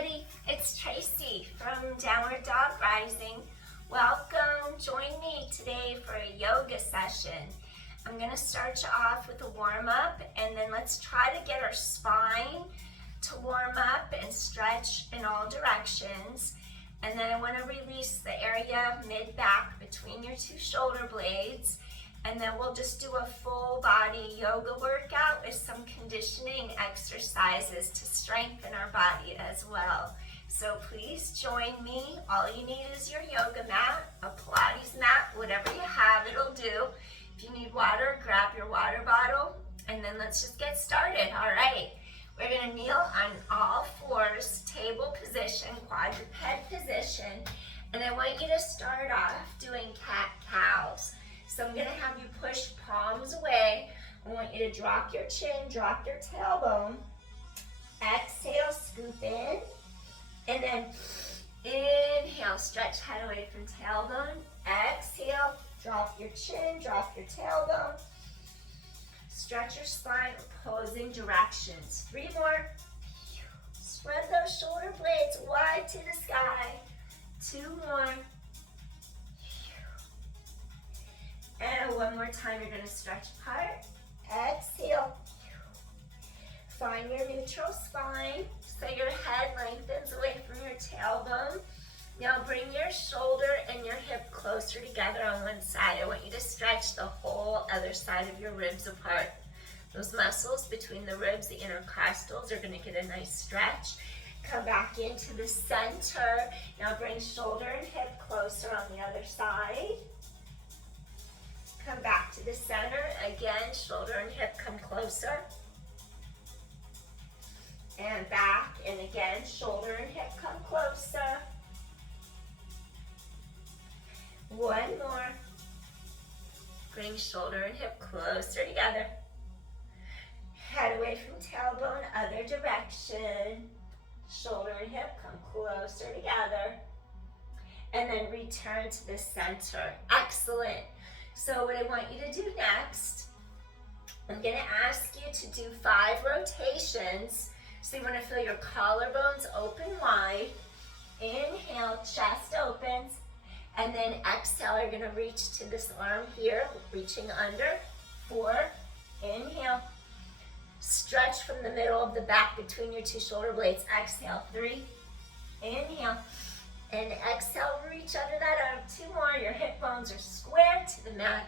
everybody, it's Tracy from Downward Dog Rising. Welcome, join me today for a yoga session. I'm going to start you off with a warm-up and then let's try to get our spine to warm up and stretch in all directions. And then I want to release the area mid-back between your two shoulder blades. And then we'll just do a full body yoga workout with some conditioning exercises to strengthen our body as well. So please join me. All you need is your yoga mat, a Pilates mat, whatever you have, it'll do. If you need water, grab your water bottle, and then let's just get started. All right, we're gonna kneel on all fours, table position, quadruped position, and I want you to start off doing cat-cows. So I'm gonna have you push palms away. I want you to drop your chin, drop your tailbone. Exhale, scoop in. And then inhale, stretch head away from tailbone. Exhale, drop your chin, drop your tailbone. Stretch your spine, opposing directions. 3 more. Spread those shoulder blades wide to the sky. 2 more. And one more time, you're gonna stretch apart. Exhale. Find your neutral spine so your head lengthens away from your tailbone. Now bring your shoulder and your hip closer together on one side. I want you to stretch the whole other side of your ribs apart. Those muscles between the ribs, the intercostals, are gonna get a nice stretch. Come back into the center. Now bring shoulder and hip closer on the other side. Come back to the center. Again, shoulder and hip come closer. And back, and again, shoulder and hip come closer. 1 more. Bring shoulder and hip closer together. Head away from tailbone, other direction. Shoulder and hip come closer together. And then return to the center. Excellent. So what I want you to do next, I'm gonna ask you to do 5 rotations. So you wanna feel your collarbones open wide. Inhale, chest opens. And then exhale, you're gonna reach to this arm here, reaching under. 4, inhale. Stretch from the middle of the back between your 2 shoulder blades. Exhale, 3, inhale. And exhale, reach under that arm. 2 more, your hip bones are square to the mat.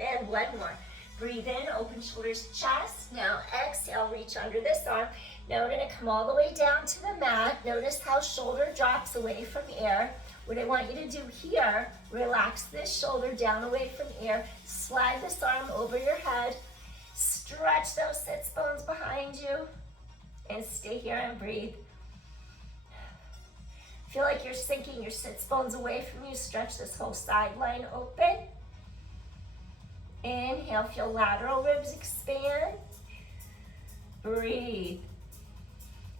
And 1 more. Breathe in, open shoulders, chest. Now exhale, reach under this arm. Now we're gonna come all the way down to the mat. Notice how shoulder drops away from air. What I want you to do here, relax this shoulder down away from air. Slide this arm over your head. Stretch those sits bones behind you. And stay here and breathe. Feel like you're sinking your sits bones away from you. Stretch this whole sideline open. Inhale, feel lateral ribs expand. Breathe.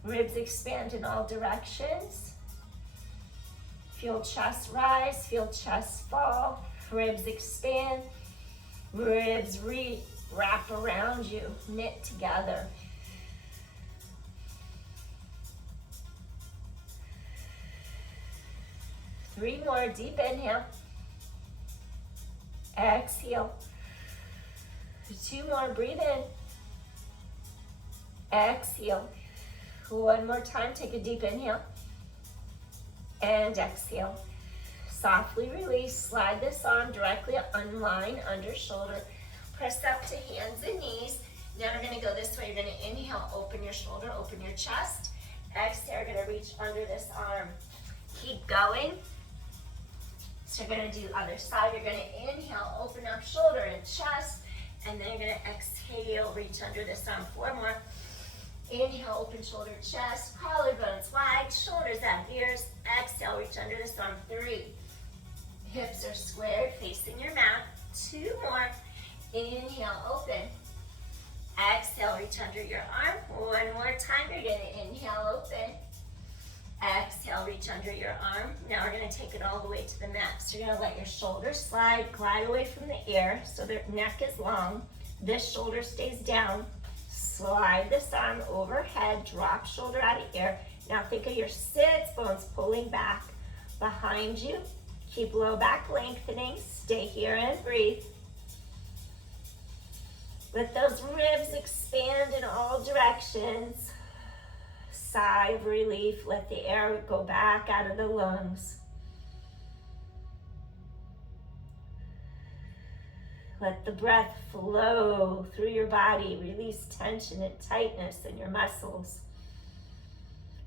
Ribs expand in all directions. Feel chest rise, feel chest fall. Ribs expand. Ribs wrap around you, knit together. Three more, deep inhale. Exhale. 2 more, breathe in. Exhale. 1 more time, take a deep inhale. And exhale. Softly release, slide this arm directly unline under shoulder. Press up to hands and knees. Now we're gonna go this way. You're gonna inhale, open your shoulder, open your chest. Exhale, you're gonna reach under this arm. Keep going. So you're gonna do other side. You're gonna inhale, open up shoulder and chest, and then you're gonna exhale, reach under this arm. 4 more. Inhale, open shoulder, chest, collarbones wide, shoulders at ears. Exhale, reach under this arm. 3. Hips are squared, facing your mat. 2 more. Inhale, open. Exhale, reach under your arm. 1 more time, you're gonna inhale, open. Exhale, reach under your arm. Now we're gonna take it all the way to the mat. So you're gonna let your shoulders slide, glide away from the ear so their neck is long. This shoulder stays down. Slide this arm overhead, drop shoulder out of ear. Now think of your sits bones pulling back behind you. Keep low back lengthening. Stay here and breathe. Let those ribs expand in all directions. Sigh of relief. Let the air go back out of the lungs. Let the breath flow through your body. Release tension and tightness in your muscles.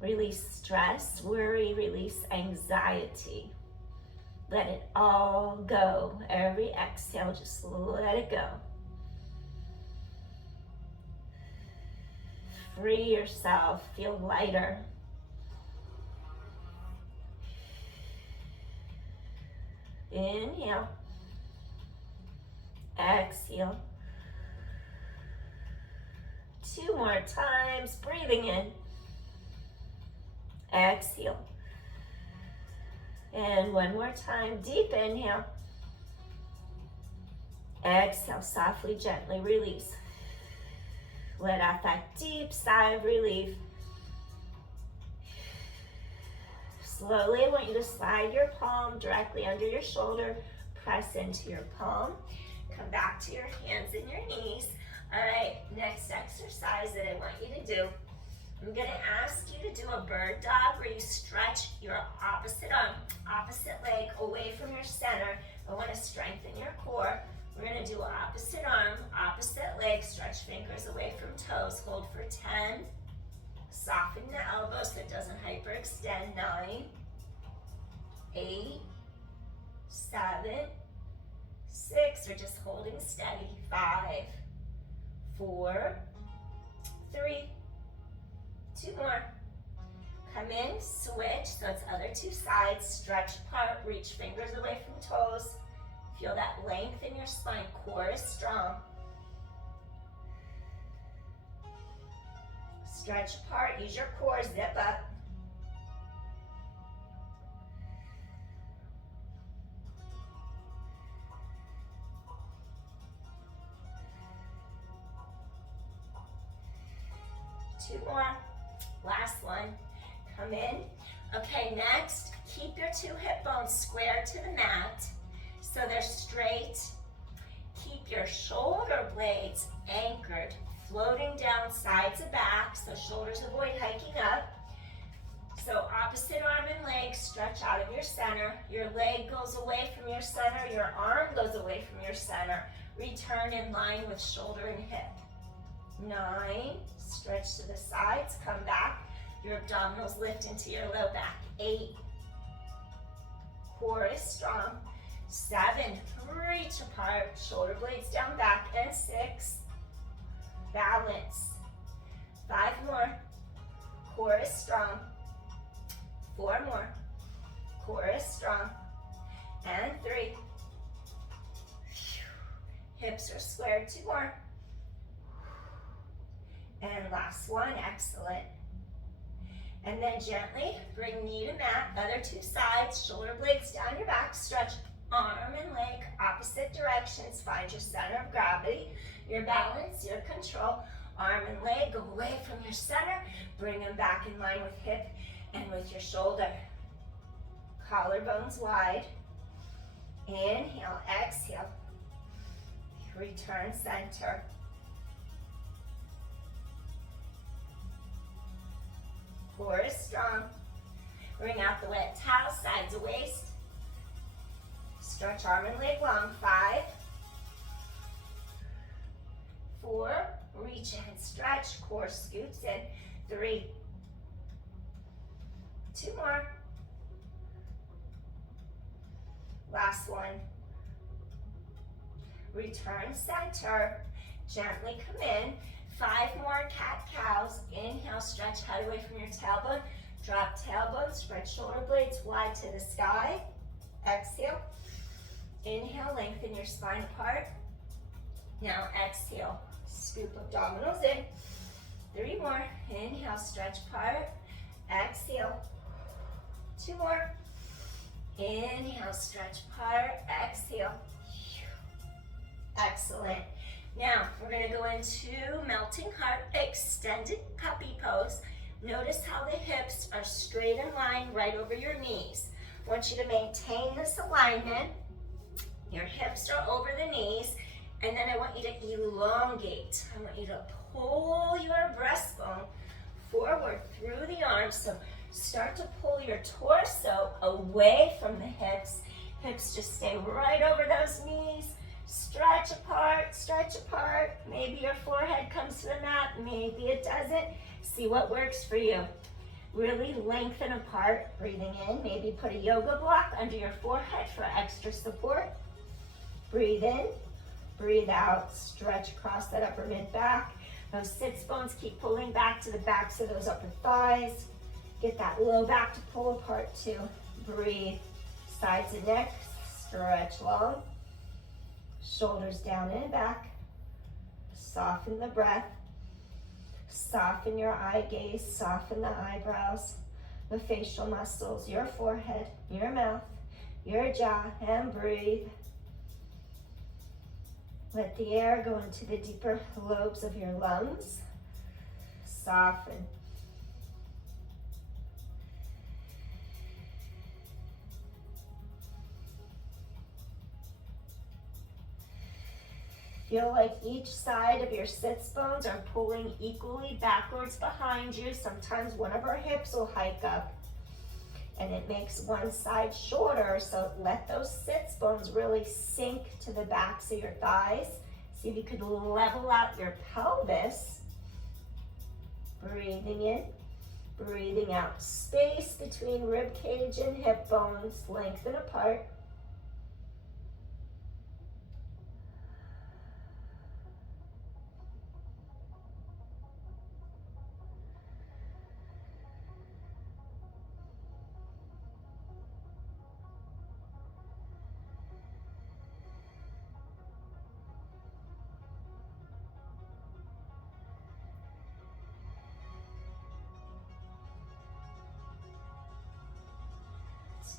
Release stress, worry, release anxiety. Let it all go. Every exhale, just let it go. Free yourself. Feel lighter. Inhale. Exhale. 2 more times. Breathing in. Exhale. And 1 more time. Deep inhale. Exhale. Softly, gently release. Let out that deep sigh of relief. Slowly, I want you to slide your palm directly under your shoulder. Press into your palm. Come back to your hands and your knees. All right, next exercise that I want you to do. I'm going to ask you to do a bird dog where you stretch your opposite arm, opposite leg away from your center. I want to strengthen your core. We're going to do opposite arm, opposite leg, stretch fingers away from toes. Hold for 10. Soften the elbow so it doesn't hyperextend. 9, 8, 7, 6. We're just holding steady. 5, 4, 3, 2 more. Come in, switch. So it's other 2 sides. Stretch apart, reach fingers away from toes. Feel that length in your spine. Core is strong. Stretch apart, use your core, zip up. Two more. Last one. Come in. Okay, next, keep your 2 hip bones square to the mat so they're straight. Keep your shoulder blades anchored, floating down side to back, so shoulders avoid hiking up. So opposite arm and leg stretch out of your center. Your leg goes away from your center. Your arm goes away from your center. Return in line with shoulder and hip. 9, stretch to the sides, come back. Your abdominals lift into your low back. 8, core is strong. 7, reach apart, shoulder blades down back. And 6, balance. 5 more, core is strong. 4 more, core is strong. And 3, hips are squared. 2 more. And last one, excellent. And then gently bring knee to mat, other 2 sides, shoulder blades down your back, stretch arm and leg, opposite directions, find your center of gravity, your balance, your control. Arm and leg go away from your center, bring them back in line with hip and with your shoulder. Collarbones wide. Inhale, exhale. Return center. Core is strong. Bring out the wet towel, sides of waist. Stretch arm and leg long. 5, 4, reach and stretch. Core scoots in. 3, 2 more. Last one. Return center. Gently come in. 5 more cat-cows. Inhale, stretch head away from your tailbone. Drop tailbone, spread shoulder blades wide to the sky. Exhale. Inhale, lengthen your spine apart. Now exhale, scoop abdominals in. 3 more. Inhale, stretch apart. Exhale. 2 more. Inhale, stretch apart. Exhale. Excellent. Now, we're going to go into melting heart, extended puppy pose. Notice how the hips are straight in line right over your knees. I want you to maintain this alignment. Your hips are over the knees, and then I want you to elongate. I want you to pull your breastbone forward through the arms. So start to pull your torso away from the hips. Hips just stay right over those knees. Stretch apart, stretch apart. Maybe your forehead comes to the mat, maybe it doesn't. See what works for you. Really lengthen apart, breathing in. Maybe put a yoga block under your forehead for extra support. Breathe in, breathe out, stretch across that upper mid-back. Those sits bones keep pulling back to the backs of those upper thighs. Get that low back to pull apart too. Breathe, sides and neck, stretch long. Shoulders down and back. Soften the breath. Soften your eye gaze, soften the eyebrows, the facial muscles, your forehead, your mouth, your jaw, and breathe. Let the air go into the deeper lobes of your lungs. Soften. Feel like each side of your sits bones are pulling equally backwards behind you. Sometimes one of our hips will hike up and it makes one side shorter, so let those sits bones really sink to the backs of your thighs. See if you could level out your pelvis. Breathing in, breathing out. Space between rib cage and hip bones, lengthen apart.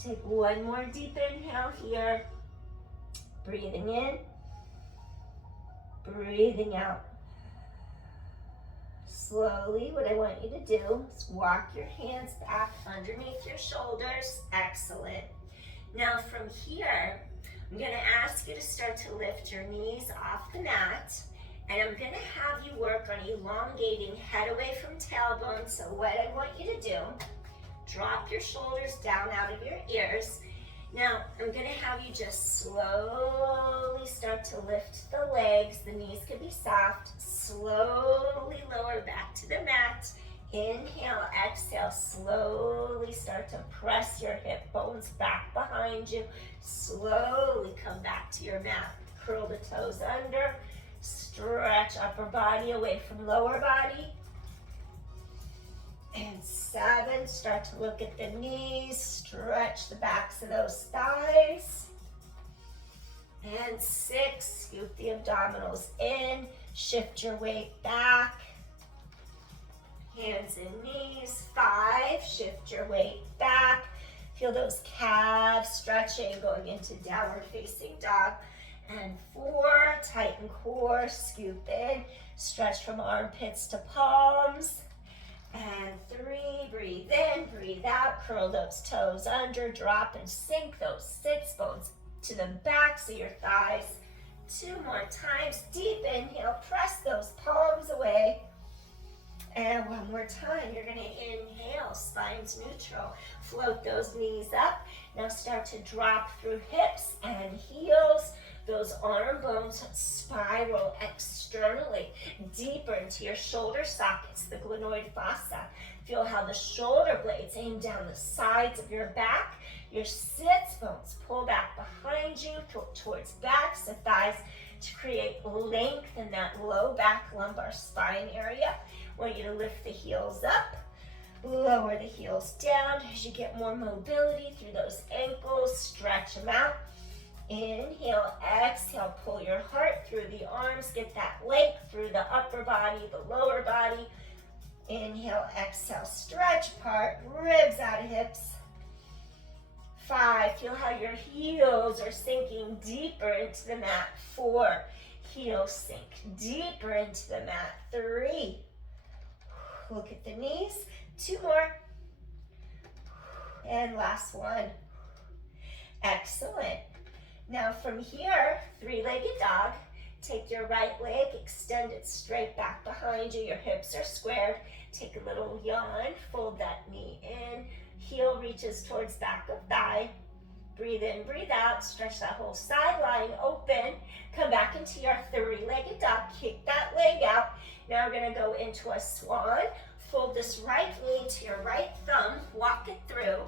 Take one more deep inhale here. Breathing in, breathing out. Slowly, what I want you to do is walk your hands back underneath your shoulders. Excellent. Now from here, I'm going to ask you to start to lift your knees off the mat. And I'm going to have you work on elongating head away from tailbone. So what I want you to do, drop your shoulders down out of your ears. Now, I'm going to have you just slowly start to lift the legs. The knees can be soft. Slowly lower back to the mat. Inhale, exhale. Slowly start to press your hip bones back behind you. Slowly come back to your mat. Curl the toes under. Stretch upper body away from lower body. And 7, start to look at the knees, stretch the backs of those thighs. And 6, scoop the abdominals in, shift your weight back. Hands and knees. 5, shift your weight back. Feel those calves stretching, going into downward facing dog. And 4, tighten core, scoop in, stretch from armpits to palms. And 3, breathe in, breathe out, curl those toes under, drop and sink those sits bones to the backs of your thighs. 2 more times, deep inhale, press those palms away. And 1 more time, you're gonna inhale, spine's neutral. Float those knees up. Now start to drop through hips and heels. Those arm bones spiral externally, deeper into your shoulder sockets, the glenoid fossa. Feel how the shoulder blades aim down the sides of your back. Your sits bones pull back behind you towards backs of thighs to create length in that low back lumbar spine area. I want you to lift the heels up, lower the heels down as you get more mobility through those ankles. Stretch them out. Inhale, exhale, pull your heart through the arms, get that length through the upper body, the lower body. Inhale, exhale, stretch apart, ribs out of hips. 5, feel how your heels are sinking deeper into the mat. 4, heels sink deeper into the mat. 3, look at the knees. 2 more. And last one. Excellent. Now from here, 3-legged dog. Take your right leg, extend it straight back behind you. Your hips are squared. Take a little yawn, fold that knee in. Heel reaches towards back of thigh. Breathe in, breathe out. Stretch that whole sideline open. Come back into your 3-legged dog. Kick that leg out. Now we're going to go into a swan. Fold this right knee to your right thumb. Walk it through.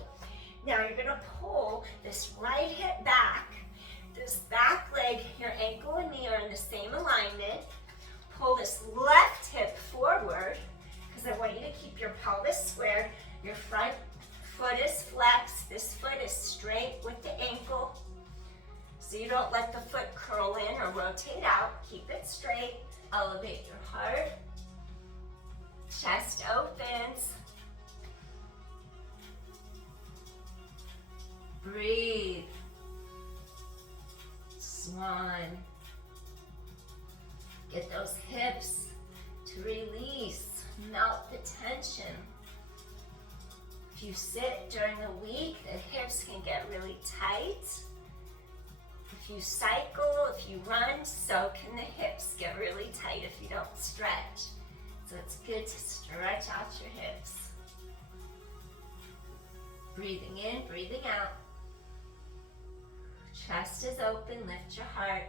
Now you're going to pull this right hip back. This back leg, your ankle and knee are in the same alignment. Pull this left hip forward because I want you to keep your pelvis squared. Your front foot is flexed. This foot is straight with the ankle. So you don't let the foot curl in or rotate out. Keep it straight. Elevate your heart. Chest opens. Breathe. Swan. Get those hips to release, melt the tension. If you sit during the week, the hips can get really tight. If you cycle, if you run, so can the hips get really tight if you don't stretch. So it's good to stretch out your hips. Breathing in, breathing out. Chest is open, lift your heart.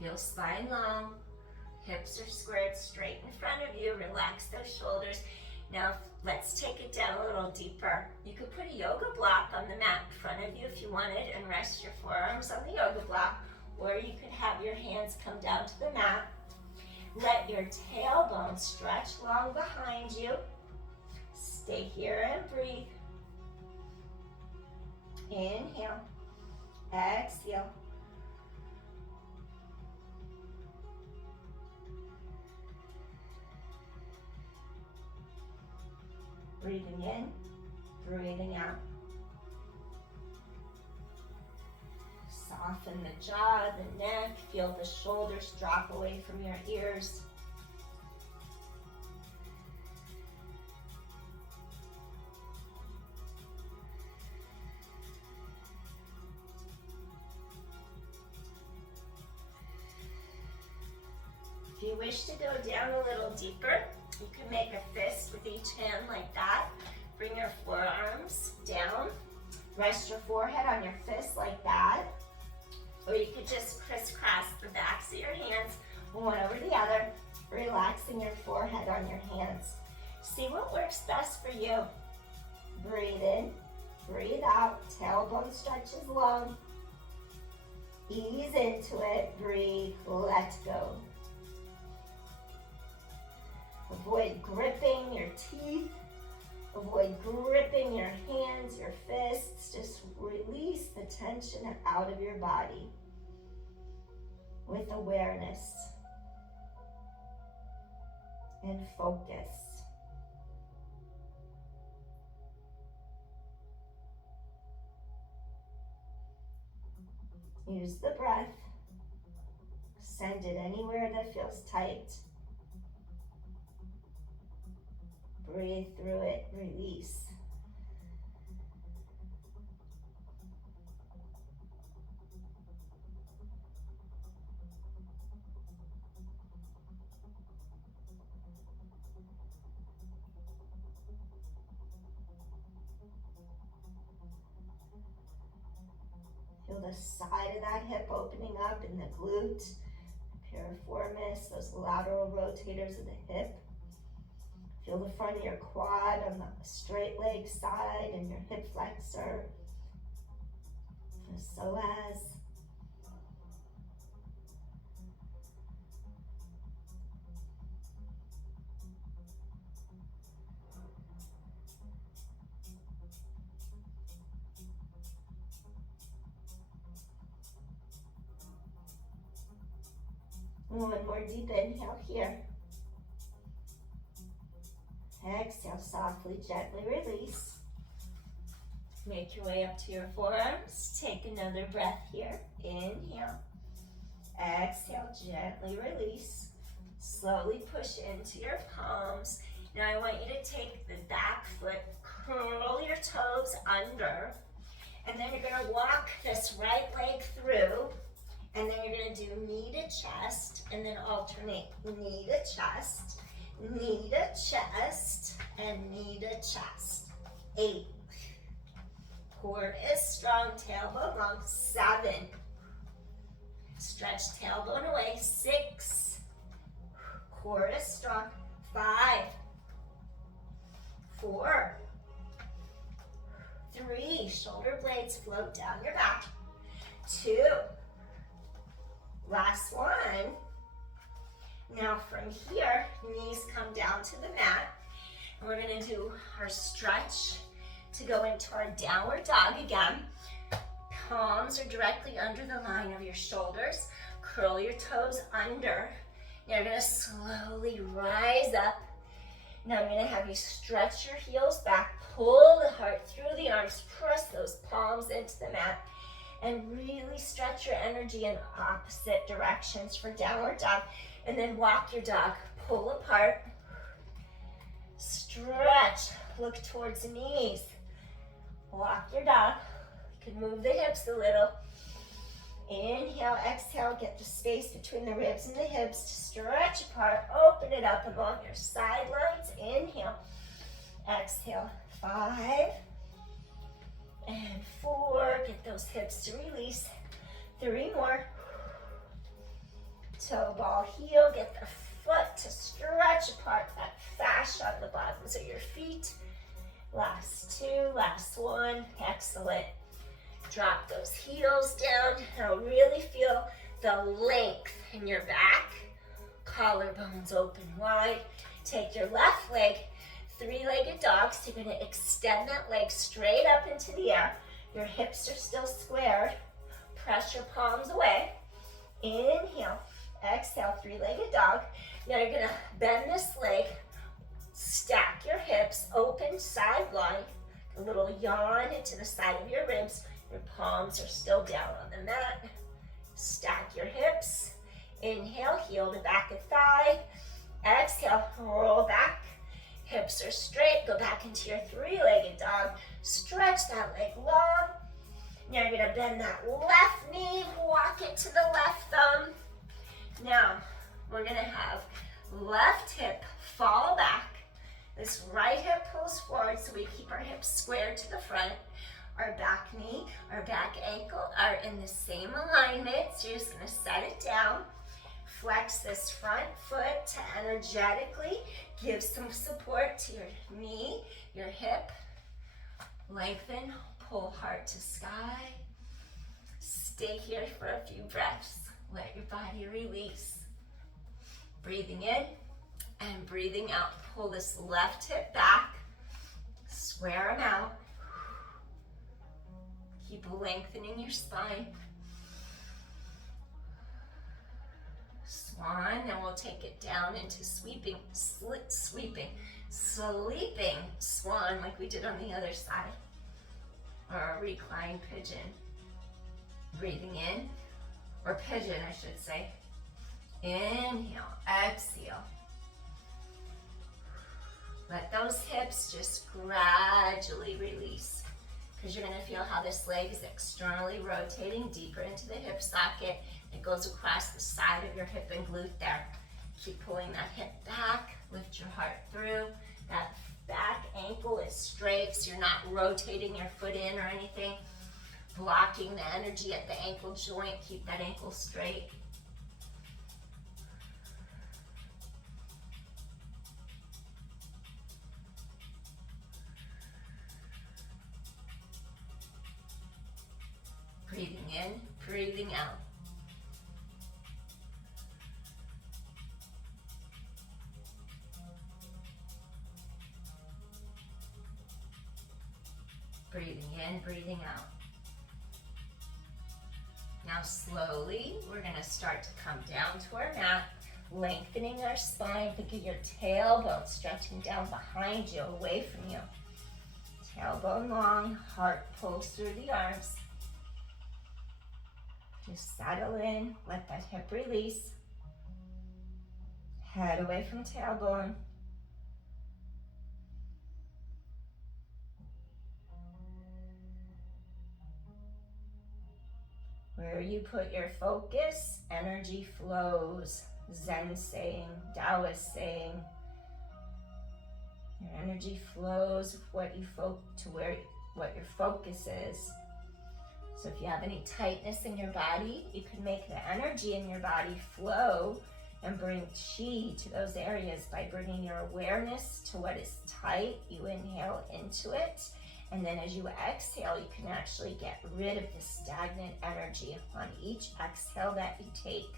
Feel spine long. Hips are squared straight in front of you. Relax those shoulders. Now let's take it down a little deeper. You could put a yoga block on the mat in front of you if you wanted and rest your forearms on the yoga block, or you could have your hands come down to the mat. Let your tailbone stretch long behind you. Stay here and breathe. Inhale, exhale. Breathing in, breathing out. Soften the jaw, the neck. Feel the shoulders drop away from your ears. If you wish to go down a little deeper, you can make a fist with each hand like that. Bring your forearms down. Rest your forehead on your fist like that. Or you could just crisscross the backs of your hands, one over the other, relaxing your forehead on your hands. See what works best for you. Breathe in, breathe out. Tailbone stretches long. Ease into it. Breathe, let go. Avoid gripping your teeth. Avoid gripping your hands, your fists. Just release the tension out of your body with awareness and focus. Use the breath. Send it anywhere that feels tight. Breathe through it, release. Feel the side of that hip opening up in the glute, piriformis, those lateral rotators of the hip. Feel the front of your quad on the straight leg side and your hip flexor, the psoas. One more deep inhale here. Exhale, softly, gently release. Make your way up to your forearms. Take another breath here. Inhale. Exhale, gently release. Slowly push into your palms Now I want you to take the back foot, curl your toes under, and then you're gonna walk this right leg through, and then you're gonna do knee to chest, and then alternate knee to chest, knee to chest, and knee to chest. 8. Core is strong, tailbone long. 7. Stretch tailbone away. 6. Core is strong. 5. 4. 3. Shoulder blades float down your back. 2. Last one. Now from here, knees come down to the mat. And we're gonna do our stretch to go into our downward dog again. Palms are directly under the line of your shoulders. Curl your toes under. Now you're gonna slowly rise up. Now I'm gonna have you stretch your heels back, pull the heart through the arms, press those palms into the mat, and really stretch your energy in opposite directions for downward dog. And then walk your dog, pull apart, stretch, look towards the knees. Walk your dog. You can move the hips a little. Inhale, exhale, get the space between the ribs and the hips to stretch apart. Open it up along your sidelines. Inhale, exhale. 5 and 4. Get those hips to release. 3 more. Toe ball heel. Get the foot to stretch apart that fascia on the bottoms of your feet. Last 2, last 1. Excellent. Drop those heels down. Now really feel the length in your back. Collarbones open wide. Take your left leg, 3-legged dog. So you're going to extend that leg straight up into the air. Your hips are still squared. Press your palms away. Inhale. Exhale, 3-legged dog. Now you're going to bend this leg. Stack your hips, open side line. A little yawn into the side of your ribs. Your palms are still down on the mat. Stack your hips. Inhale, heel to back of thigh. Exhale, roll back. Hips are straight. Go back into your 3-legged dog. Stretch that leg long. Now you're gonna bend that left knee. Walk it to the left thumb. Now, we're gonna have left hip fall back. This right hip pulls forward so we keep our hips squared to the front. Our back knee, our back ankle are in the same alignment. So you're just gonna set it down. Flex this front foot to energetically give some support to your knee, your hip. Lengthen, pull heart to sky. Stay here for a few breaths. Let your body release. Breathing in and breathing out. Pull this left hip back. Square them out. Keep lengthening your spine. Swan, and we'll take it down into sleeping swan like we did on the other side. Or a reclined pigeon. Breathing in, or pigeon I should say. Inhale, exhale. Let those hips just gradually release, because you're going to feel how this leg is externally rotating deeper into the hip socket. It goes across the side of your hip and glute there. Keep pulling that hip back, lift your heart through. That back ankle is straight, so you're not rotating your foot in or anything. Blocking the energy at the ankle joint. Keep that ankle straight. Breathing in, breathing out. Breathing in, breathing out. Now slowly, we're gonna start to come down to our mat, lengthening our spine. Think of your tailbone stretching down behind you, away from you. Tailbone long, heart pulls through the arms. Just settle in, let that hip release. Head away from tailbone. Where you put your focus, energy flows. Zen saying, Taoist saying, your energy flows what your focus is. So if you have any tightness in your body, you can make the energy in your body flow and bring chi to those areas by bringing your awareness to what is tight. You inhale into it, and then as you exhale, you can actually get rid of the stagnant energy on each exhale that you take.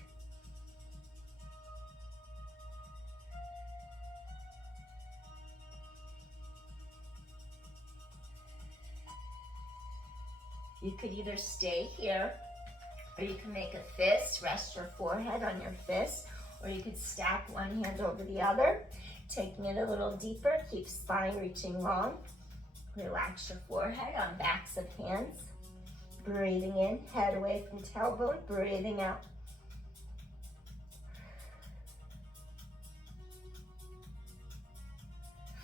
You could either stay here, or you can make a fist, rest your forehead on your fist, or you could stack one hand over the other, taking it a little deeper, keep spine reaching long. Relax your forehead on backs of hands. Breathing in, head away from tailbone, breathing out.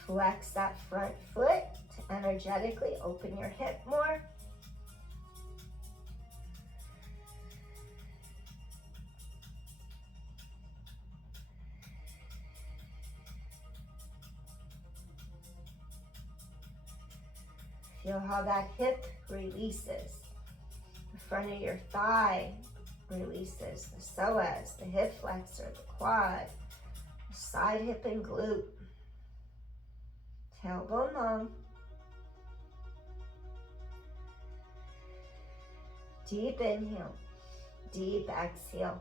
Flex that front foot to energetically open your hip more. Feel how that hip releases. The front of your thigh releases. The psoas, the hip flexor, the quad, the side hip and glute. Tailbone long. Deep inhale, deep exhale.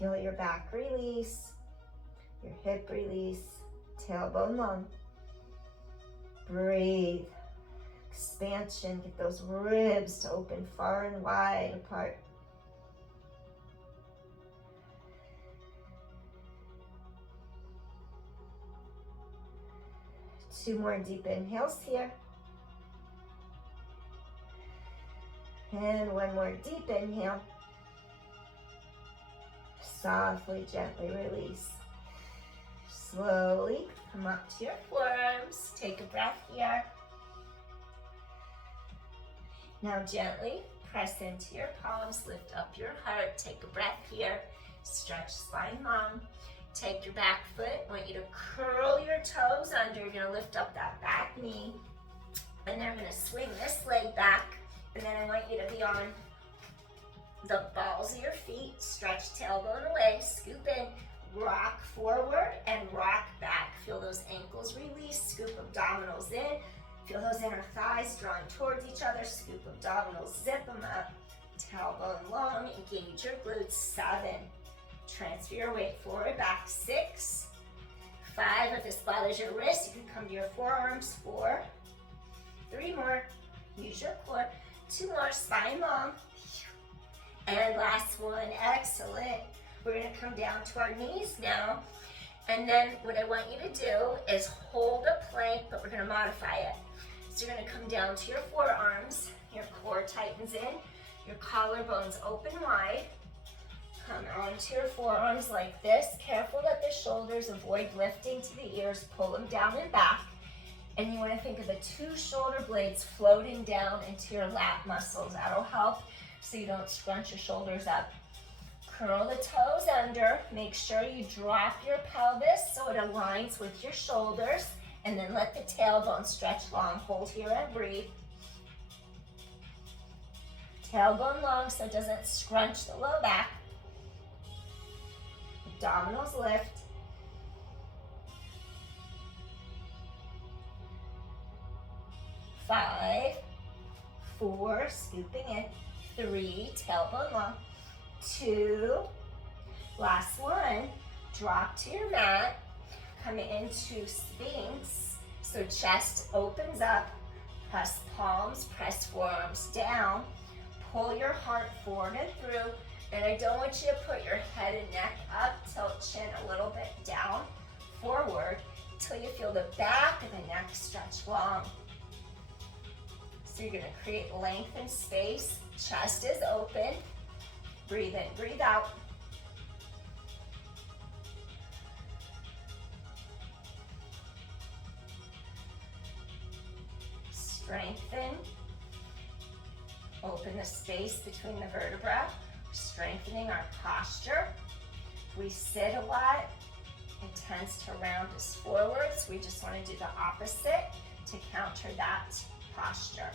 Feel your back release, your hip release, tailbone long. Breathe, expansion, get those ribs to open far and wide apart. Two more deep inhales here. And one more deep inhale. Softly, gently release. Slowly come up to your forearms. Take a breath here. Now gently press into your palms. Lift up your heart. Take a breath here. Stretch spine long. Take your back foot. I want you to curl your toes under. You're going to lift up that back knee. And then I'm going to swing this leg back. And then I want you to be on the balls of your feet. Stretch tailbone away. Scoop in. Rock forward and rock back. Feel those ankles release. Scoop abdominals in. Feel those inner thighs drawing towards each other. Scoop abdominals. Zip them up. Tailbone long. Engage your glutes. 7. Transfer your weight forward, back. 6. 5. If this bothers your wrist, you can come to your forearms. 4. 3 more. Use your core. 2 more. Spine long. And last one. Excellent. We're going to come down to our knees now. And then what I want you to do is hold a plank, but we're going to modify it. So you're going to come down to your forearms. Your core tightens in. Your collarbones open wide. Come onto your forearms like this. Careful that the shoulders avoid lifting to the ears. Pull them down and back. And you want to think of the 2 shoulder blades floating down into your lat muscles. That'll help so you don't scrunch your shoulders up. Curl the toes under. Make sure you drop your pelvis so it aligns with your shoulders. And then let the tailbone stretch long. Hold here and breathe. Tailbone long so it doesn't scrunch the low back. Abdominals lift. 5, 4, scooping in. 3, tailbone long. 2, last one. Drop to your mat. Come into Sphinx. So chest opens up. Press palms, press forearms down. Pull your heart forward and through. And I don't want you to put your head and neck up. Tilt chin a little bit down, forward, until you feel the back of the neck stretch long. So you're going to create length and space. Chest is open. Breathe in, breathe out. Strengthen. Open the space between the vertebrae. Strengthening our posture. We sit a lot. It tends to round us forwards. We just want to do the opposite to counter that posture.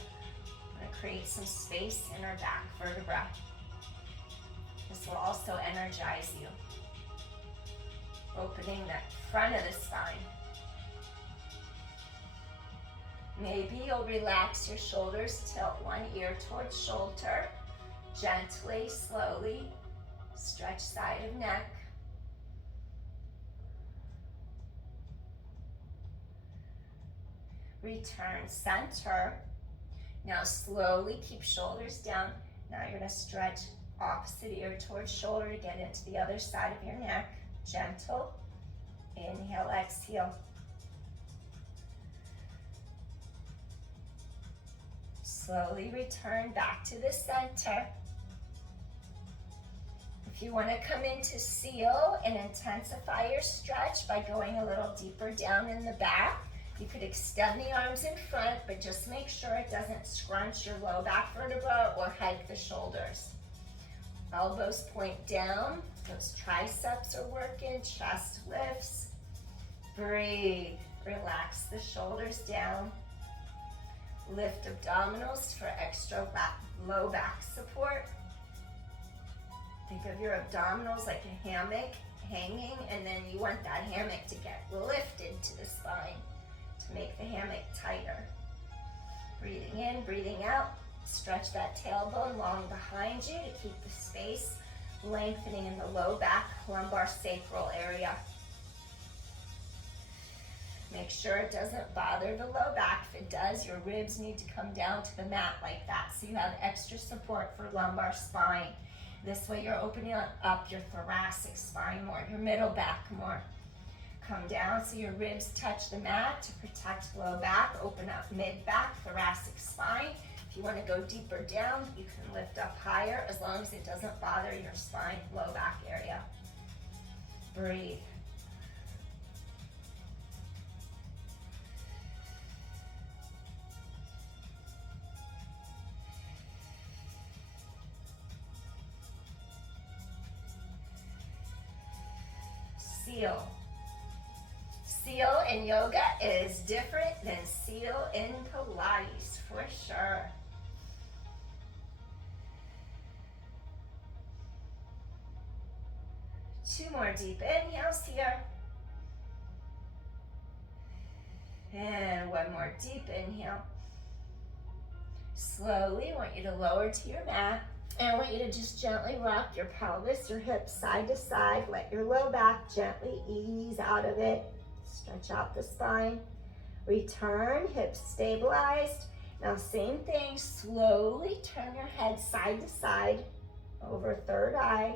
We're going to create some space in our back vertebra. This will also energize you. Opening the front of the spine. Maybe you'll relax your shoulders, tilt one ear towards shoulder. Gently, slowly, stretch side of neck. Return center. Now slowly keep shoulders down. Now you're going to stretch opposite ear towards shoulder to get into the other side of your neck. Gentle. Inhale, exhale. Slowly return back to the center. If you want to come into seal and intensify your stretch by going a little deeper down in the back, you could extend the arms in front, but just make sure it doesn't scrunch your low back vertebra or hike the shoulders. Elbows point down, those triceps are working, chest lifts. Breathe, relax the shoulders down. Lift abdominals for extra low back support. Think of your abdominals like a hammock hanging, and then you want that hammock to get lifted to the spine to make the hammock tighter. Breathing in, breathing out. Stretch that tailbone long behind you to keep the space, lengthening in the low back, lumbar sacral area. Make sure it doesn't bother the low back. If it does, your ribs need to come down to the mat like that, so you have extra support for lumbar spine. This way you're opening up your thoracic spine more, your middle back more. Come down so your ribs touch the mat to protect low back. Open up mid back, thoracic spine. If you want to go deeper down, you can lift up higher as long as it doesn't bother your spine, low back area. Breathe. Seal. Seal in yoga is different than seal in Pilates, for sure. Two more deep inhales here. And one more deep inhale. Slowly, I want you to lower to your mat. And I want you to just gently rock your pelvis, your hips side to side. Let your low back gently ease out of it. Stretch out the spine. Return, hips stabilized. Now same thing, slowly turn your head side to side, over third eye,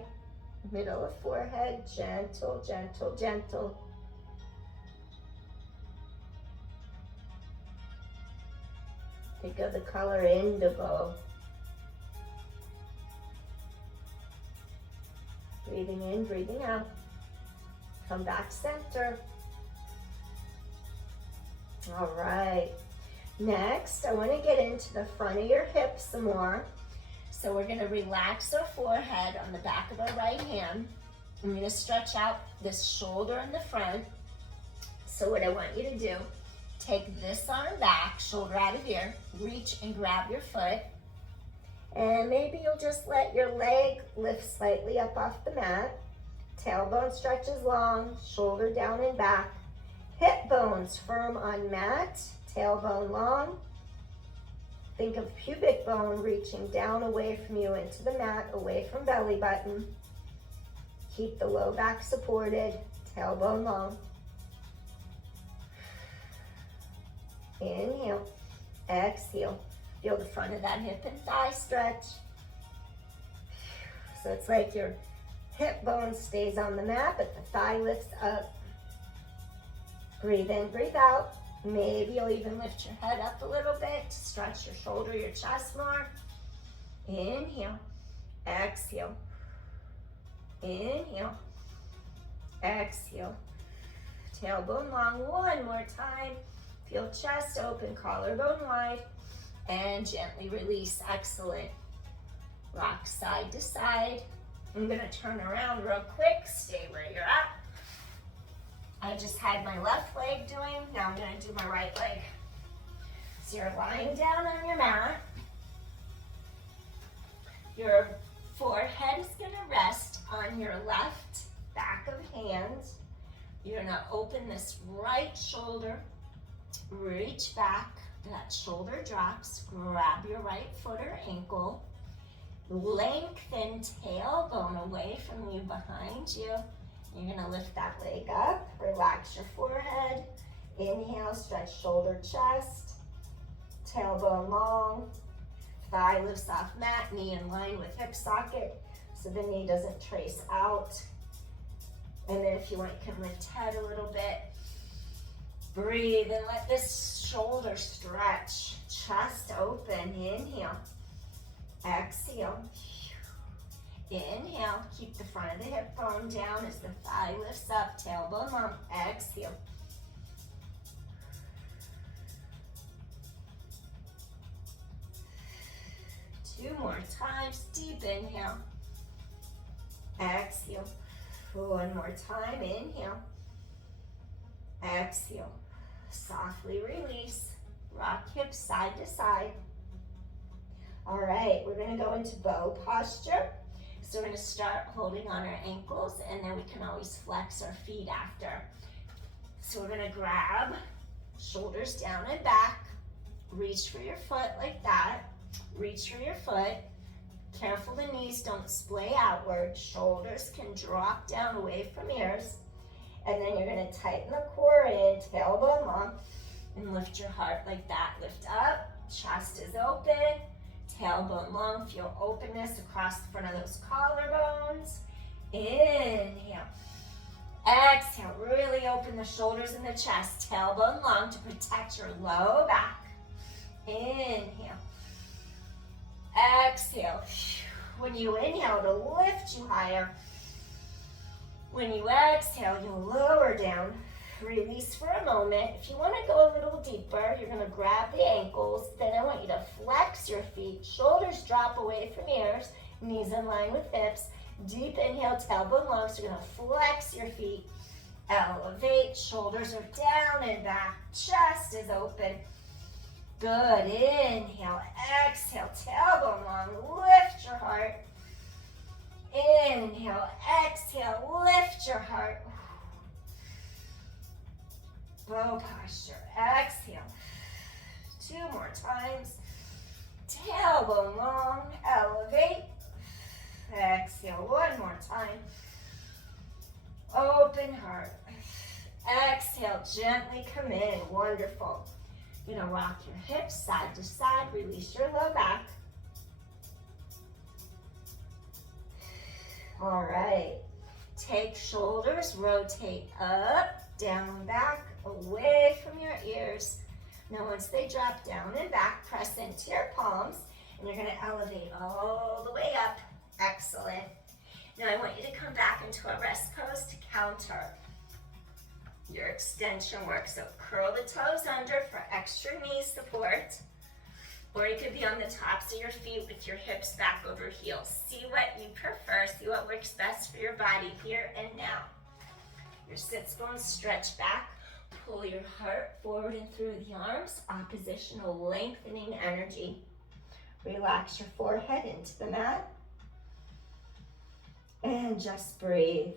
middle of forehead, gentle, gentle, gentle. Think of the color indigo. Breathing in, breathing out. Come back center. All right. Next, I want to get into the front of your hips some more. So we're going to relax our forehead on the back of our right hand. I'm going to stretch out this shoulder in the front. So what I want you to do, take this arm back, shoulder out of here, reach and grab your foot. And maybe you'll just let your leg lift slightly up off the mat. Tailbone stretches long, shoulder down and back. Hip bones firm on mat, tailbone long. Think of pubic bone reaching down away from you into the mat, away from belly button. Keep the low back supported, tailbone long. Inhale, exhale. Feel the front of that hip and thigh stretch. So it's like your hip bone stays on the mat, but the thigh lifts up. Breathe in, breathe out. Maybe you'll even lift your head up a little bit to stretch your shoulder, your chest more. Inhale, exhale. Inhale. Exhale. Tailbone long. One more time. Feel chest open, collarbone wide. And gently release. Excellent. Rock side to side. I'm going to turn around real quick. Stay where you're at. I just had my left leg doing. Now I'm going to do my right leg. So you're lying down on your mat. Your forehead is going to rest on your left back of hand. You're going to open this right shoulder. Reach back. That shoulder drops. Grab your right foot or ankle. Lengthen tailbone away from you, behind you. You're going to lift that leg up. Relax your forehead. Inhale, stretch shoulder, chest. Tailbone long. Thigh lifts off mat. Knee in line with hip socket so the knee doesn't trace out. And then if you want, you can lift head a little bit. Breathe and let this shoulder stretch. Chest open. Inhale. Exhale. Inhale. Keep the front of the hip bone down as the thigh lifts up. Tailbone long. Exhale. Two more times. Deep inhale. Exhale. One more time. Inhale. Exhale. Softly release. Rock hips side to side. All right, we're going to go into bow posture. So we're going to start holding on our ankles, and then we can always flex our feet after. So we're going to grab shoulders down and back. Reach for your foot like that. Reach for your foot. Careful the knees don't splay outward. Shoulders can drop down away from ears. And then you're going to tighten the core in, tailbone long, and lift your heart like that. Lift up, chest is open, tailbone long. Feel openness across the front of those collarbones. Inhale. Exhale, really open the shoulders and the chest. Tailbone long to protect your low back. Inhale. Exhale. When you inhale, it'll lift you higher. When you exhale, you'll lower down. Release for a moment. If you want to go a little deeper, you're going to grab the ankles. Then I want you to flex your feet. Shoulders drop away from ears. Knees in line with hips. Deep inhale, tailbone long. So you're going to flex your feet. Elevate. Shoulders are down and back. Chest is open. Good. Inhale. Exhale. Tailbone long. Lift your heart. Inhale, exhale, lift your heart. Bow posture, exhale. Two more times. Tailbone long, elevate. Exhale, one more time. Open heart. Exhale, gently come in, wonderful. You're gonna rock your hips side to side, release your low back. All right, take shoulders, rotate up, down, back, away from your ears. Now once they drop down and back, press into your palms, and you're gonna elevate all the way up. Excellent. Now I want you to come back into a rest pose to counter your extension work. So curl the toes under for extra knee support. Or you could be on the tops of your feet with your hips back over heels. See what you prefer. See what works best for your body here and now. Your sits bones stretch back. Pull your heart forward and through the arms. Oppositional lengthening energy. Relax your forehead into the mat. And just breathe.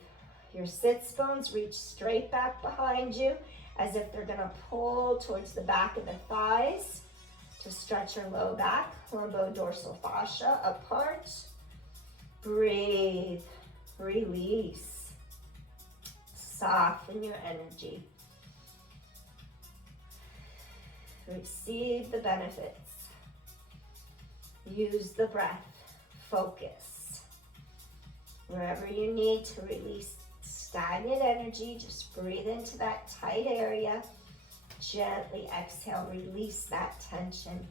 Your sits bones reach straight back behind you as if they're going to pull towards the back of the thighs. To stretch your low back, lumbodorsal fascia apart. Breathe, release. Soften your energy. Receive the benefits. Use the breath. Focus. Wherever you need to release stagnant energy, just breathe into that tight area. Gently exhale, release that tension.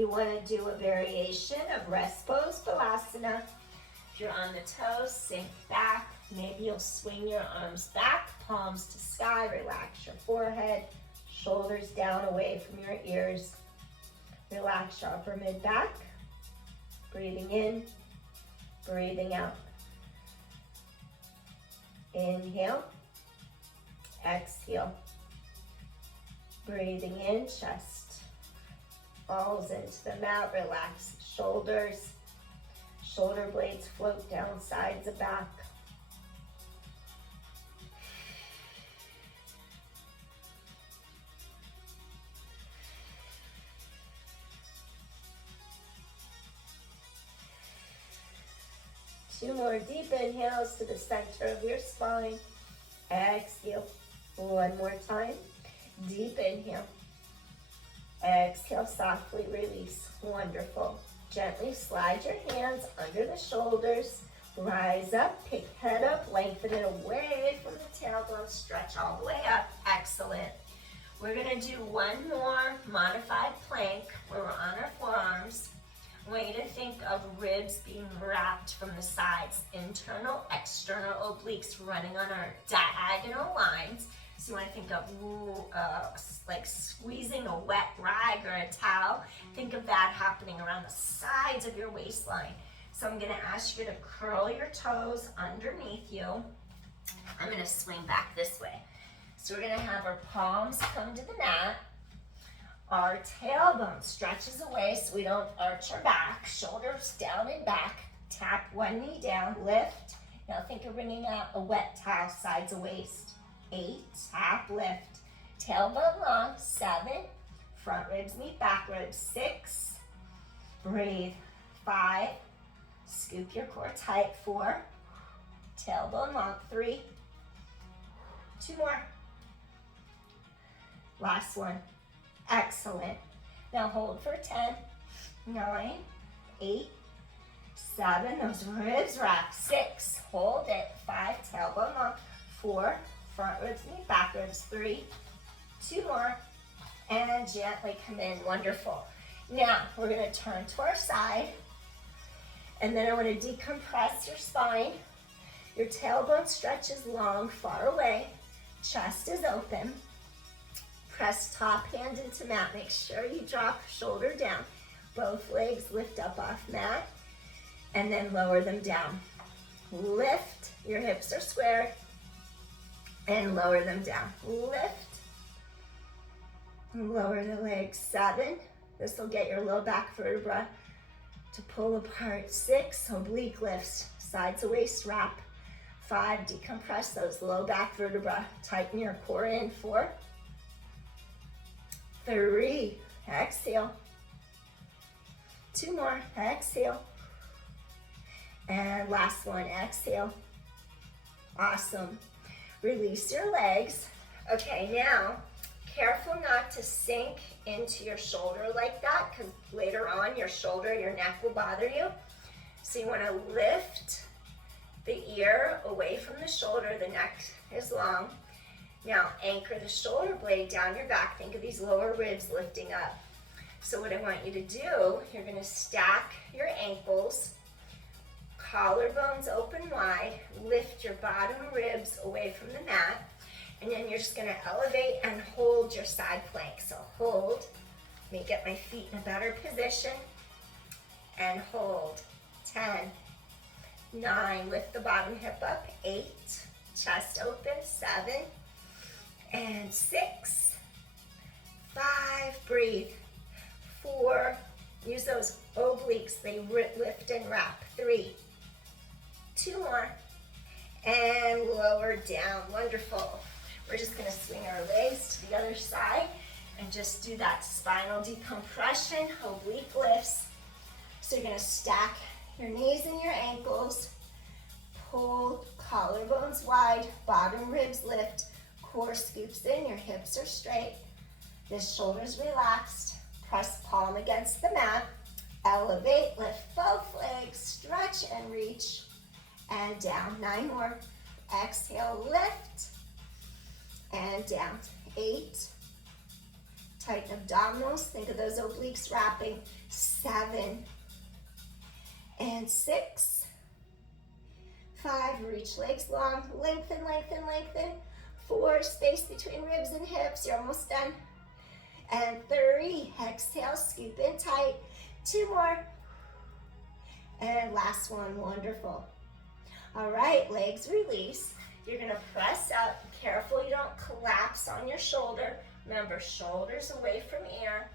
You want to do a variation of rest pose balasana. If you're on the toes, sink back. Maybe you'll swing your arms back, palms to sky. Relax your forehead, shoulders down away from your ears. Relax your upper mid back. Breathing in, breathing out. Inhale, exhale. Breathing in, chest falls into the mat. Relax shoulders. Shoulder blades float down sides of back. Two more deep inhales to the center of your spine. Exhale. One more time. Deep inhale. Exhale, softly release. Wonderful. Gently slide your hands under the shoulders. Rise up, pick head up, lengthen it away from the tailbone. Stretch all the way up. Excellent. We're going to do one more modified plank where we're on our forearms. I want you to think of ribs being wrapped from the sides, internal, external obliques running on our diagonal lines. So you want to think of like squeezing a wet rag or a towel. Think of that happening around the sides of your waistline. So I'm going to ask you to curl your toes underneath you. I'm going to swing back this way. So we're going to have our palms come to the mat. Our tailbone stretches away so we don't arch our back. Shoulders down and back. Tap one knee down, lift. Now think of bringing out a wet towel, sides of waist. 8, tap, lift. Tailbone long, 7. Front ribs meet back ribs, 6. Breathe, 5. Scoop your core tight, 4. Tailbone long, 3. 2 more. Last one. Excellent. Now hold for 10, 9, 8, 7. Those ribs wrap. 6. Hold it. 5. Tailbone long. 4. Front ribs meet back ribs. 3. 2 more. And gently come in. Wonderful. Now we're going to turn to our side. And then I want to decompress your spine. Your tailbone stretches long, far away. Chest is open. Press top hand into mat. Make sure you drop shoulder down. Both legs lift up off mat. And then lower them down. Lift. Your hips are squared. And lower them down. Lift. Lower the legs. 7. This will get your low back vertebra to pull apart. 6. Oblique lifts. Sides of waist wrap. 5. Decompress those low back vertebra. Tighten your core in. 4. 3. Exhale. 2 more. Exhale. And last one. Exhale. Awesome. Release your legs. Okay, now, careful not to sink into your shoulder like that, because later on your shoulder, your neck will bother you. So you want to lift the ear away from the shoulder. The neck is long. Now anchor the shoulder blade down your back. Think of these lower ribs lifting up. So what I want you to do, you're going to stack your ankles, collarbones open wide, lift your bottom ribs away from the mat, and then you're just going to elevate and hold your side plank. So hold. Let me get my feet in a better position. And hold. 10, 9, lift the bottom hip up. 8, chest open. 7, and 6, 5, breathe. 4, use those obliques, they lift and wrap. 3, 2 more, and lower down. Wonderful. We're just going to swing our legs to the other side and just do that spinal decompression, oblique lifts. So you're going to stack your knees and your ankles, pull collarbones wide, bottom ribs lift, core scoops in, your hips are straight, the shoulders relaxed, press palm against the mat, elevate, lift both legs, stretch and reach, and down. 9 more. Exhale, lift, and down. 8, Tighten abdominals. Think of those obliques wrapping. 7 and 6. 5, reach legs long. Lengthen, lengthen, lengthen. 4, space between ribs and hips. You're almost done. And 3, exhale, scoop in tight. 2 more. And last one, wonderful. All right, legs release. You're gonna press up. Careful you don't collapse on your shoulder. Remember, shoulders away from ear,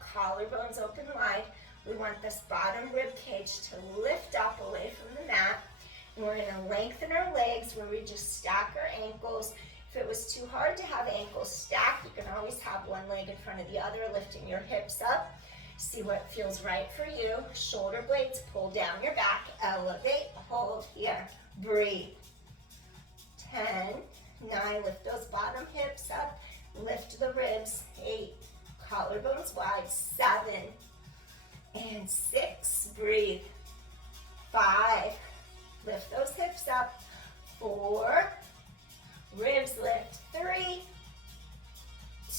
collarbones open wide. We want this bottom rib cage to lift up away from the mat. And we're gonna lengthen our legs where we just stack our ankles. If it was too hard to have ankles stacked, you can always have one leg in front of the other, lifting your hips up. See what feels right for you. Shoulder blades, pull down your back, elevate, hold here, breathe. 10, 9, lift those bottom hips up, lift the ribs. 8, collarbones wide. 7 and 6, breathe. 5, lift those hips up. 4, ribs lift. 3,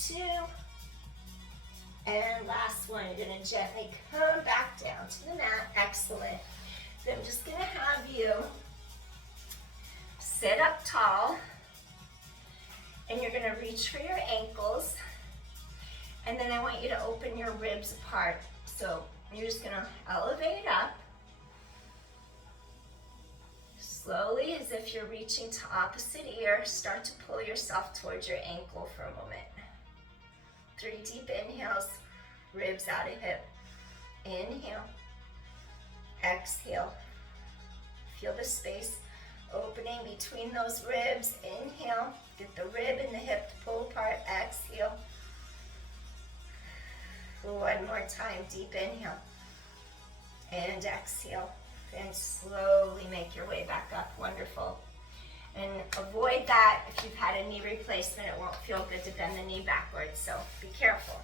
2, and last one. You're gonna gently come back down to the mat. Excellent. So I'm just gonna have you sit up tall, and you're gonna reach for your ankles, and then I want you to open your ribs apart. So you're just gonna elevate up, slowly, as if you're reaching to opposite ear. Start to pull yourself towards your ankle for a moment. 3 deep inhales, ribs out of hip. Inhale, exhale. Feel the space opening between those ribs. Inhale, get the rib and the hip to pull apart. Exhale. One more time, deep inhale and exhale. And slowly make your way back up. Wonderful. And avoid that. If you've had a knee replacement, it won't feel good to bend the knee backwards, so be careful.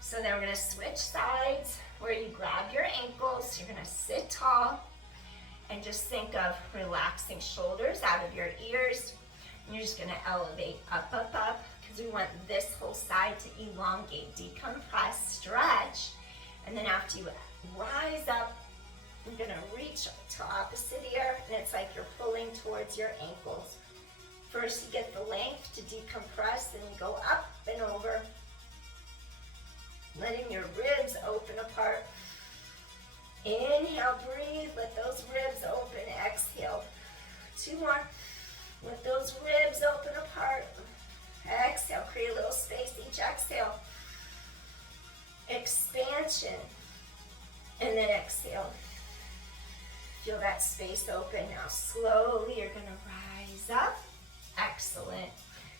So then we're gonna switch sides where you grab your ankles. You're gonna sit tall and just think of relaxing shoulders out of your ears. And you're just gonna elevate up, up, up, because we want this whole side to elongate, decompress, stretch. And then after you rise up, you're gonna reach to opposite ear, and it's like you're pulling towards your ankles. First, you get the length to decompress, then you go up and over, letting your ribs open apart. Inhale, breathe, let those ribs open. Exhale. 2 more. Let those ribs open apart. Exhale, create a little space each exhale. Expansion. And then exhale. Feel that space open. Now slowly you're gonna rise up. Excellent.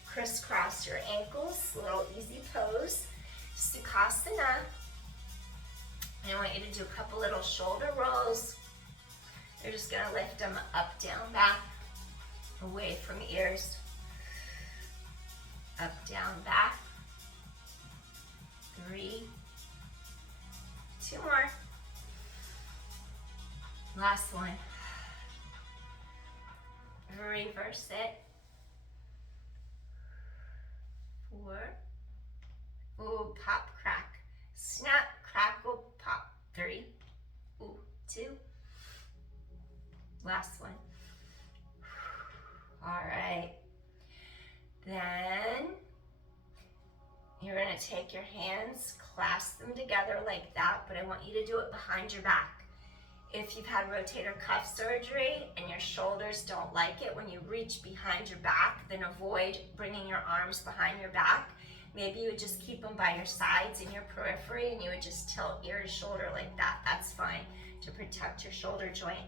Crisscross your ankles, little easy pose. Sukhasana. And I want you to do a couple little shoulder rolls. You're just gonna lift them up, down, back, away from ears. Up, down, back. 3, 2 more. Last one. Reverse it. 4. Ooh, pop, crack. Snap, crackle, pop. 3. Ooh, 2. Last one. All right. Then you're gonna take your hands, clasp them together like that, but I want you to do it behind your back. If you've had rotator cuff surgery and your shoulders don't like it when you reach behind your back, then avoid bringing your arms behind your back. Maybe you would just keep them by your sides in your periphery, and you would just tilt ear to shoulder like that. That's fine to protect your shoulder joint.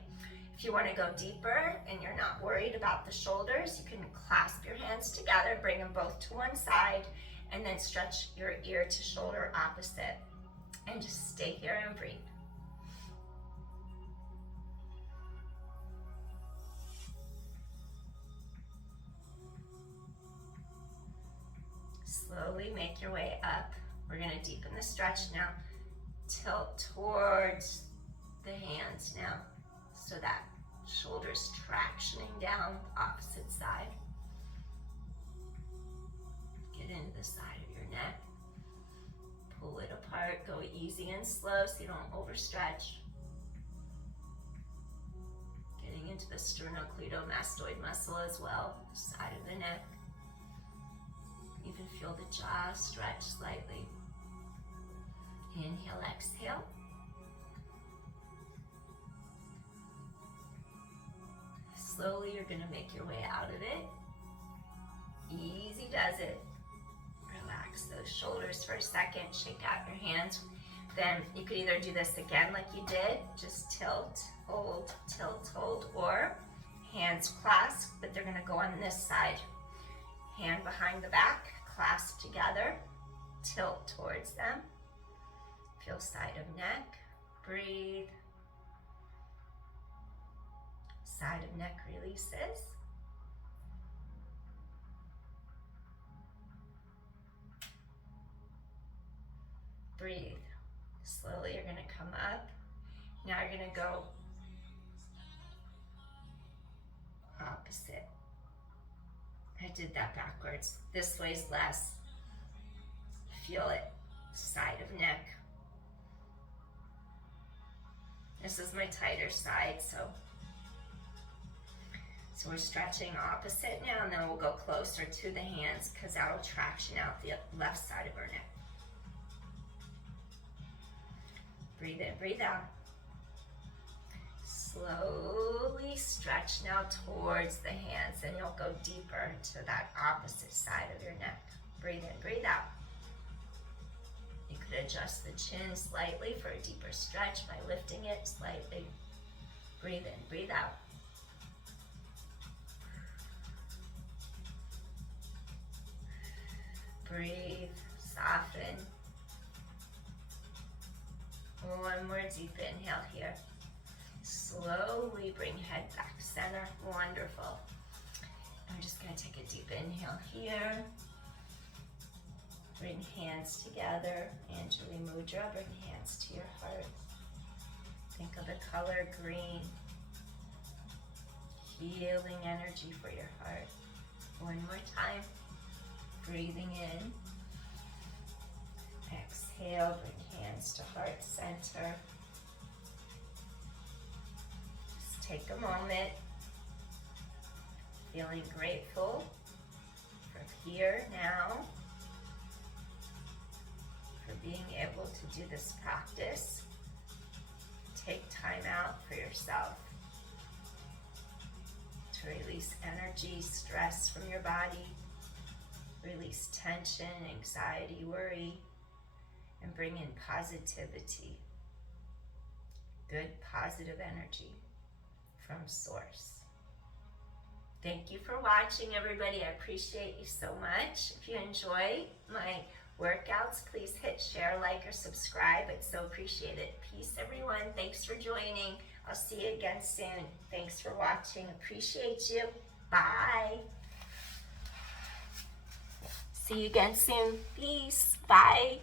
If you want to go deeper and you're not worried about the shoulders, you can clasp your hands together, bring them both to one side, and then stretch your ear to shoulder opposite. And just stay here and breathe. Slowly make your way up. We're gonna deepen the stretch now. Tilt towards the hands now, so that shoulders tractioning down the opposite side. Get into the side of your neck. heart. Go easy and slow so you don't overstretch. Getting into the sternocleidomastoid muscle as well, side of the neck. Even feel the jaw stretch slightly. Inhale, exhale. Slowly, you're going to make your way out of it. Easy does it. Relax those shoulders for a second. Shake out your hands. Then you could either do this again like you did, just tilt, hold, or hands clasped, but they're going to go on this side. Hand behind the back, clasp together, tilt towards them. Feel side of neck. Breathe. Side of neck releases. Breathe. Slowly you're going to come up. Now you're going to go opposite. I did that backwards. This way's less. Feel it. Side of neck. This is my tighter side, so we're stretching opposite now, and then we'll go closer to the hands because that'll traction out the left side of our neck. Breathe in, breathe out. Slowly stretch now towards the hands, and you'll go deeper to that opposite side of your neck. Breathe in, breathe out. You could adjust the chin slightly for a deeper stretch by lifting it slightly. Breathe in, breathe out. Breathe, soften. One more deep inhale here. Slowly bring head back center. Wonderful. I'm just going to take a deep inhale here. Bring hands together. Anjali Mudra. Bring hands to your heart. Think of the color green. Healing energy for your heart. One more time. Breathing in. Exhale, bring hands to heart center. Just take a moment. Feeling grateful for here, now. For being able to do this practice. Take time out for yourself. To release energy, stress from your body. Release tension, anxiety, worry, and bring in positivity. Good, positive energy from source. Thank you for watching, everybody. I appreciate you so much. If you enjoy my workouts, please hit share, like, or subscribe. I'd so appreciate it. Peace, everyone. Thanks for joining. I'll see you again soon. Thanks for watching. Appreciate you. Bye. See you again soon. Peace. Bye.